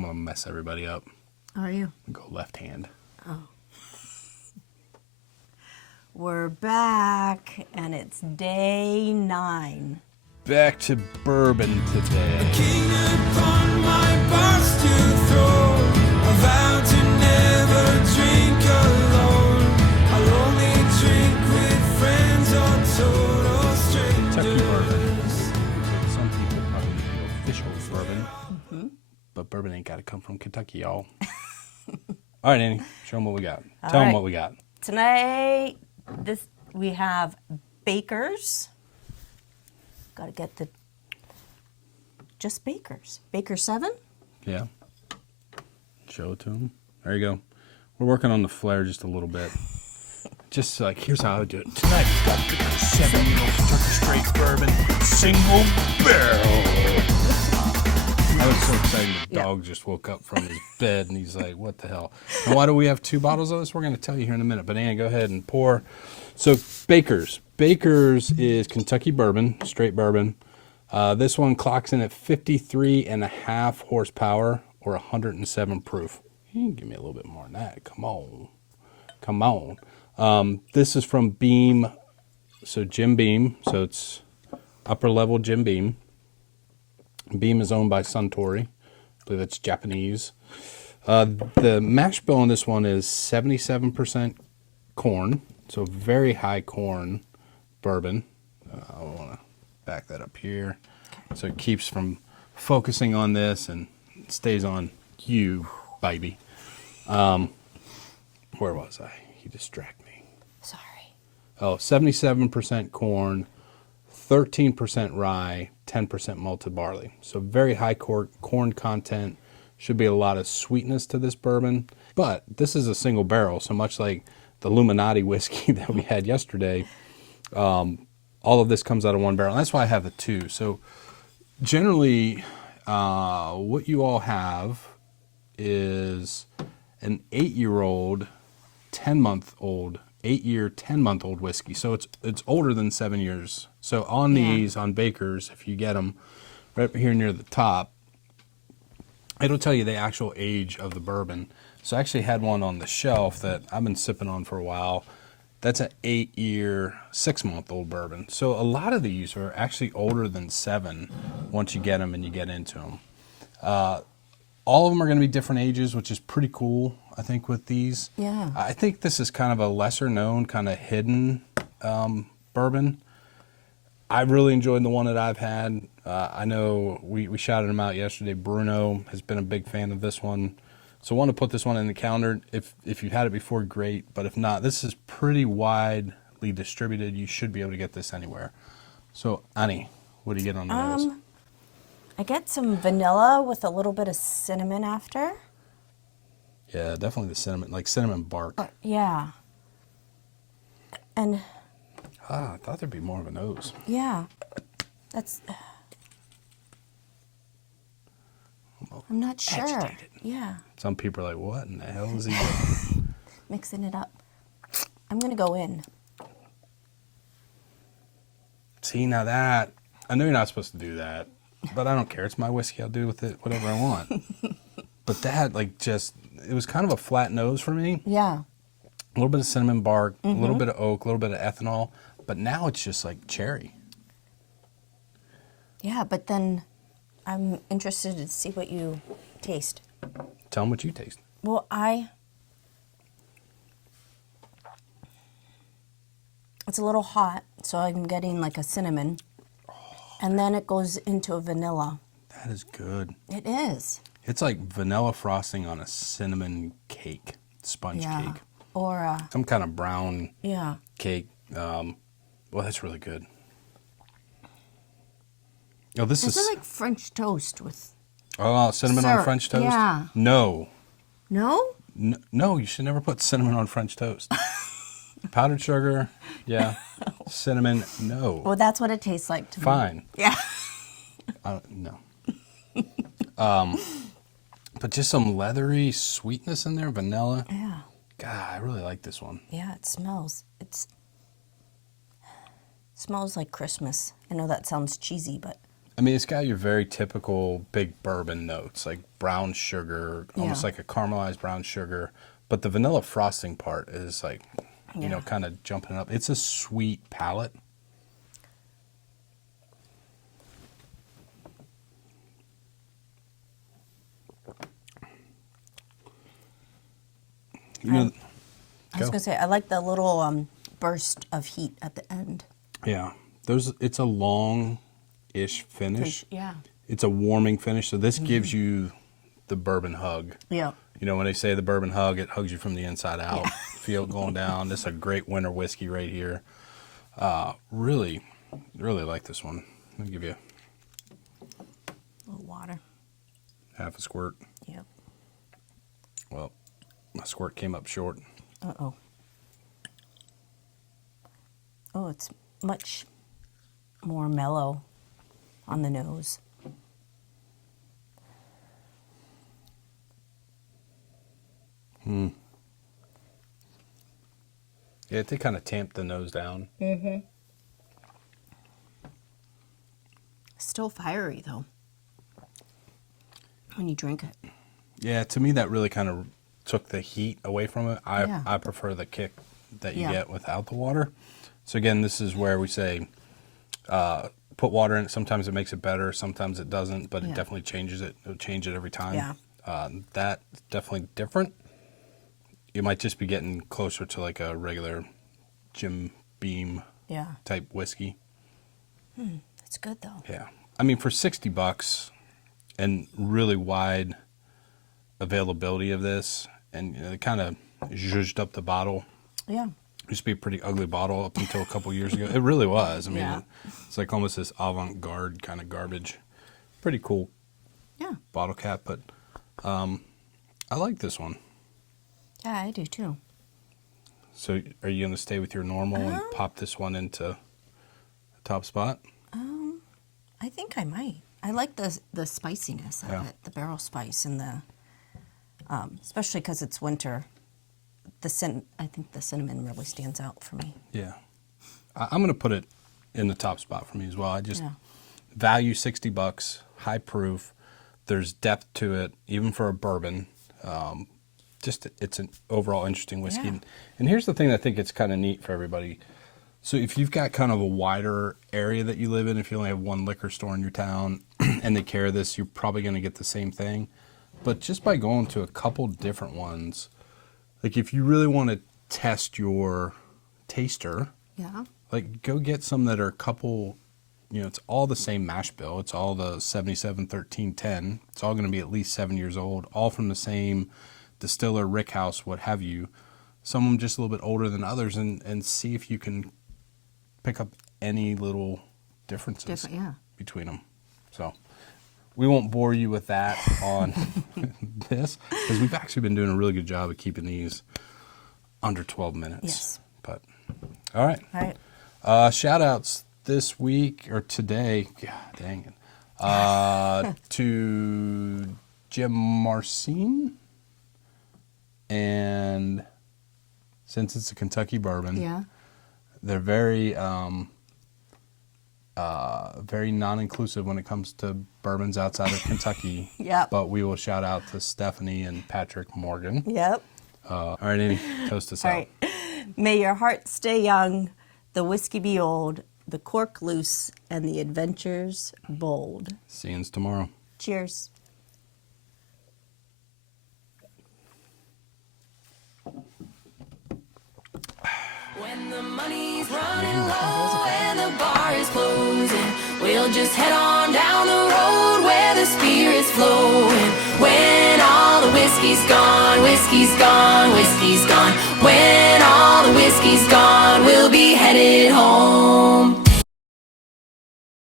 I'm going to mess everybody up. Are you? Go left hand. Oh. We're back, and it's day 9. Back to bourbon today. King upon my bars to throw. I vow to never drink alone. I'll only drink with friends or total Kentucky bourbon. strangers. Some people probably think official bourbon. But bourbon ain't got to come from Kentucky, y'all. All right, Annie, show them what we got. Tell them right. what we got. Tonight, we have Baker's. Got to get just Baker's. Baker 7? Yeah. Show it to them. There you go. We're working on the flair just a little bit. Just like, here's how I do it. Tonight we've got Baker 7-year-old Kentucky straight bourbon, single barrel. I was so excited the dog just woke up from his bed and he's like, what the hell? And why do we have 2 bottles of this? We're going to tell you here in a minute. But Ann, go ahead and pour. So Baker's. Baker's is Kentucky bourbon, straight bourbon. This one clocks in at 53.5 horsepower or 107 proof. You can give me a little bit more than that. Come on. Come on. This is from Beam. So Jim Beam. So it's upper level Jim Beam. Beam is owned by Suntory. I believe that's Japanese. The mash bill on this one is 77% corn, so very high corn bourbon. I want to back that up here so it keeps from focusing on this and stays on you, baby. Where was I? You distract me. Sorry. Oh, 77% corn, 13% rye, 10% malted barley. So very high corn content. Should be a lot of sweetness to this bourbon. But this is a single barrel, so much like the Illuminati whiskey that we had yesterday, all of this comes out of one barrel. And that's why I have the 2. So generally, what you all have is an 8-year-old, 10-month-old, 8-year, 10-month-old whiskey. So it's older than 7 years. So on these, on Baker's, if you get them right here near the top, it'll tell you the actual age of the bourbon. So I actually had one on the shelf that I've been sipping on for a while. That's an 8-year, 6-month-old bourbon. So a lot of these are actually older than 7 once you get them and you get into them. All of them are going to be different ages, which is pretty cool, I think, with these. Yeah. I think this is kind of a lesser known, kind of hidden bourbon. I really enjoyed the one that I've had. I know we shouted him out yesterday. Bruno has been a big fan of this one. So I want to put this one in the calendar. If you've had it before, great. But if not, this is pretty widely distributed. You should be able to get this anywhere. So, Annie, what do you get on those? I get some vanilla with a little bit of cinnamon after. Yeah, definitely the cinnamon, like cinnamon bark. Yeah. And I thought there'd be more of a nose. yeah, that's. I'm not sure. Agitated. Yeah, Some people are like, what in the hell is he doing? mixing it up. I'm gonna go in. See, now that, I know you're not supposed to do that, but I don't care. It's my whiskey. I'll do with it whatever I want. But that, like, just, it was kind of a flat nose for me. Yeah. A little bit of cinnamon bark, a little bit of oak, a little bit of ethanol, but now it's just like cherry. Yeah, but then I'm interested to see what you taste. Tell them what you taste. Well, it's a little hot, so I'm getting like a cinnamon. And then it goes into a vanilla. That is good. It is. It's like vanilla frosting on a cinnamon cake, sponge cake. Or, Some kind of brown yeah. cake. Well, that's really good. Oh, this Is is it like French toast with... cinnamon on syrup? French toast? Yeah. No. No? No, you should never put cinnamon on French toast. Powdered sugar, yeah. Cinnamon, no. Well, that's what it tastes like to me. Fine. Yeah. No. But just some leathery sweetness in there, vanilla. Yeah. God, I really like this one. Yeah, it smells. It smells like Christmas. I know that sounds cheesy, but... I mean, it's got your very typical big bourbon notes, like brown sugar, almost Yeah. like a caramelized brown sugar. But the vanilla frosting part is like, you know, Yeah. kind of jumping up. It's a sweet palate. You know, I was go. gonna say I like the little burst of heat at the end. Yeah, it's a long-ish finish. Yeah. It's a warming finish, so this gives you the bourbon hug. Yeah. You know, when they say the bourbon hug, it hugs you from the inside out. Feel it going down. This is a great winter whiskey right here. Really, really like this one. Let me give you A little water. half a squirt. Yep. Well, my squirt came up short. Uh-oh. Oh, it's much more mellow on the nose. Yeah, they kind of tamped the nose down. Still fiery though. When you drink it. Yeah, to me, that really kind of took the heat away from it. Yeah. I prefer the kick that you Yeah. get without the water. So again, this is where we say put water in it. Sometimes it makes it better, sometimes it doesn't, but it Yeah. definitely changes it. It'll change it every time. Yeah. That's definitely different. You might just be getting closer to like a regular Jim Beam Yeah. type whiskey. It's good though. Yeah. I mean, for $60 and really wide availability of this, and you know, they kind of zhuzhed up the bottle. Yeah. Used to be a pretty ugly bottle up until a couple years ago. It really was. I mean, Yeah. it's like almost this avant-garde kind of garbage. Pretty cool Yeah. bottle cap, but I like this one. Yeah, I do too. So are you going to stay with your normal and pop this one into the top spot? I think I might. I like the spiciness of Yeah. it, the barrel spice, and the especially because it's winter. I think the cinnamon really stands out for me. Yeah. I'm going to put it in the top spot for me as well. I just Yeah. value $60, high proof. There's depth to it, even for a bourbon. Just it's an overall interesting whiskey. Yeah. And here's the thing that I think it's kind of neat for everybody. So if you've got kind of a wider area that you live in, if you only have one liquor store in your town and they carry this, you're probably going to get the same thing. But just by going to a couple different ones, like if you really want to test your taster, Yeah. like go get some that are a couple, you know, it's all the same mash bill. It's all the 77, 13, 10. It's all going to be at least 7 years old, all from the same distiller, rick house, what have you. Some of them just a little bit older than others, and see if you can pick up any little differences Yeah. between them. So we won't bore you with that on this, because we've actually been doing a really good job of keeping these under 12 minutes. Yes. But all right. All right. Shout outs this week or today, God dang it, to Jim Marcin. And since it's a Kentucky bourbon, Yeah. they're very very non-inclusive when it comes to bourbons outside of Kentucky. Yep. But we will shout out to Stephanie and Patrick Morgan. Yep. All right, Annie, toast us All out. right. May your heart stay young, the whiskey be old, the cork loose, and the adventures bold. See you tomorrow. Cheers. When the money's running low and the bar is closing, we'll just head on down the road where the spirit's flowing. When all the whiskey's gone, whiskey's gone, whiskey's gone. When all the whiskey's gone, we'll be headed home.